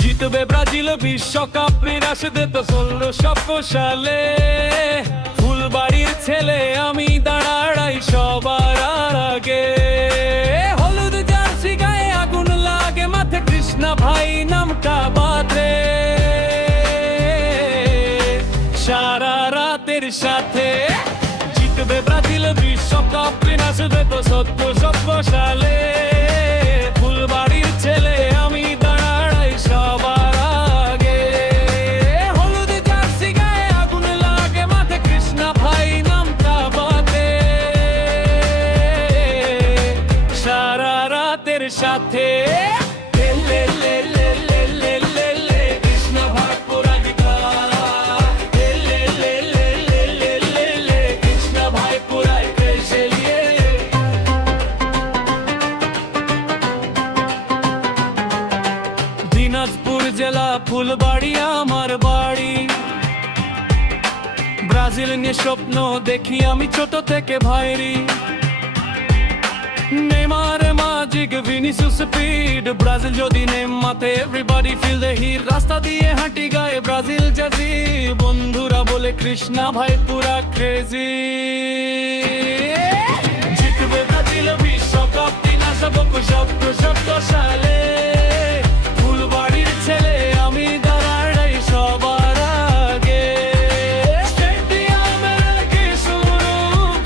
জিতবে ব্রাজিল বিশ্বকাপ নিরাশ দিত 1600 সালে। ফুলবাড়ির ছেলে আমি দাঁড়াই সবার আগে। হলুদ জার্সি গায়ে আগুন লাগে মাথে কৃষ্ণা ভাই নামটা বাঁধে। সারা রাতের সাথে জিতবে ব্রাজিল বিশ্বকাপ নিরাশ দিত 1700 সালে। ফুলবাড়ির ছেলে আমি দাঁড়াই সবার আগে। হলুদ জার্সি গায়ে আগুন লাগে মাথে কৃষ্ণা ভাই নামটা বাঁধে। সারা রাতের সাথে দিনাজপুর জেলা ফুলবাড়ি আমার বাড়ি। ব্রাজিল নিয়ে স্বপ্ন দেখি আমি ছোট থেকে ভাইরি। Neymar magic Vinicius speed Brazil যদি নেম মাতে এভরিবডি ফিল দ্য হিট। রাস্তা দিয়ে হাঁটি গায়ে ব্রাজিল জার্সি বন্ধুরা বলে কৃষ্ণা ভাই পুরা ক্রেজি। জিতবে ব্রাজিল বিশ্বকাপ 1700 সালে। ফুলবাড়ির ছেলে আমি দাঁড়াই সবার আগে। স্টেডিয়ামে কি শুরু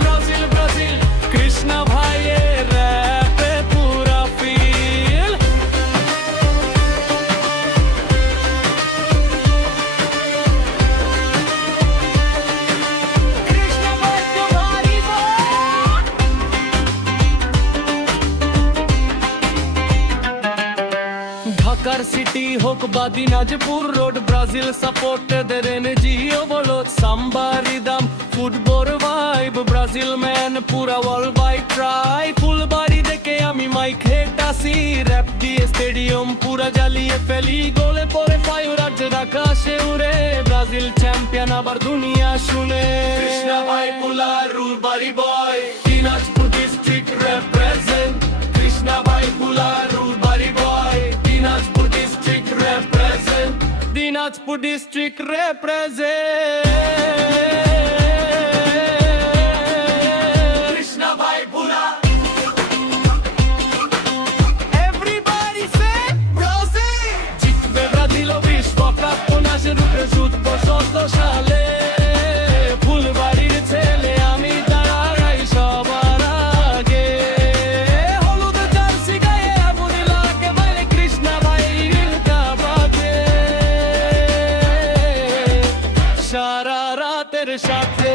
ব্রাজিল ব্রাজিল কৃষ্ণা ভাইয়ের র‍্যাপে পুরা ফিল। কৃষ্ণা ভাই তোমারই ঢাকার সিটি হোক বা দিনাজপুর রোড ব্রাজিল সাপোর্টদের এনজিও বলো samba rhythm football vibe Brazil man পুরা ওয়ার্ল্ড ওয়াইড ট্রাই। ফুলবাড়ি দেখে আমি মাইক হেটাসি র‍্যাপ দিয়ে স্টেডিয়াম পুরা জ্বালিয়ে ফেলি। গোলে পরে ফায়ার রাজ্যের আকাশে উড়ে ব্রাজিল চ্যাম্পিয়ন আবার দুনিয়া শুনে। কৃষ্ণা ভাই পুলা রুল বাড়ি boy Dinajpur district represent. Krishna ভাই পুলা রুল বাড়ি boy Dinajpur district represent. Dinajpur district represent. Krishna ভাই পুলা এভরিবডি সে ব্রাজিল। জিতবে ব্রাজিল বিশ্বকাপ 1917 সালে। ফুলবাড়ির ছেলে আমি দাঁড়াই সবার আগে। হলুদ জার্সি গায়ে আগুন লাগে বাইরে কৃষ্ণা ভাই নীলটা বাঁধে। সারা রাতের সাথে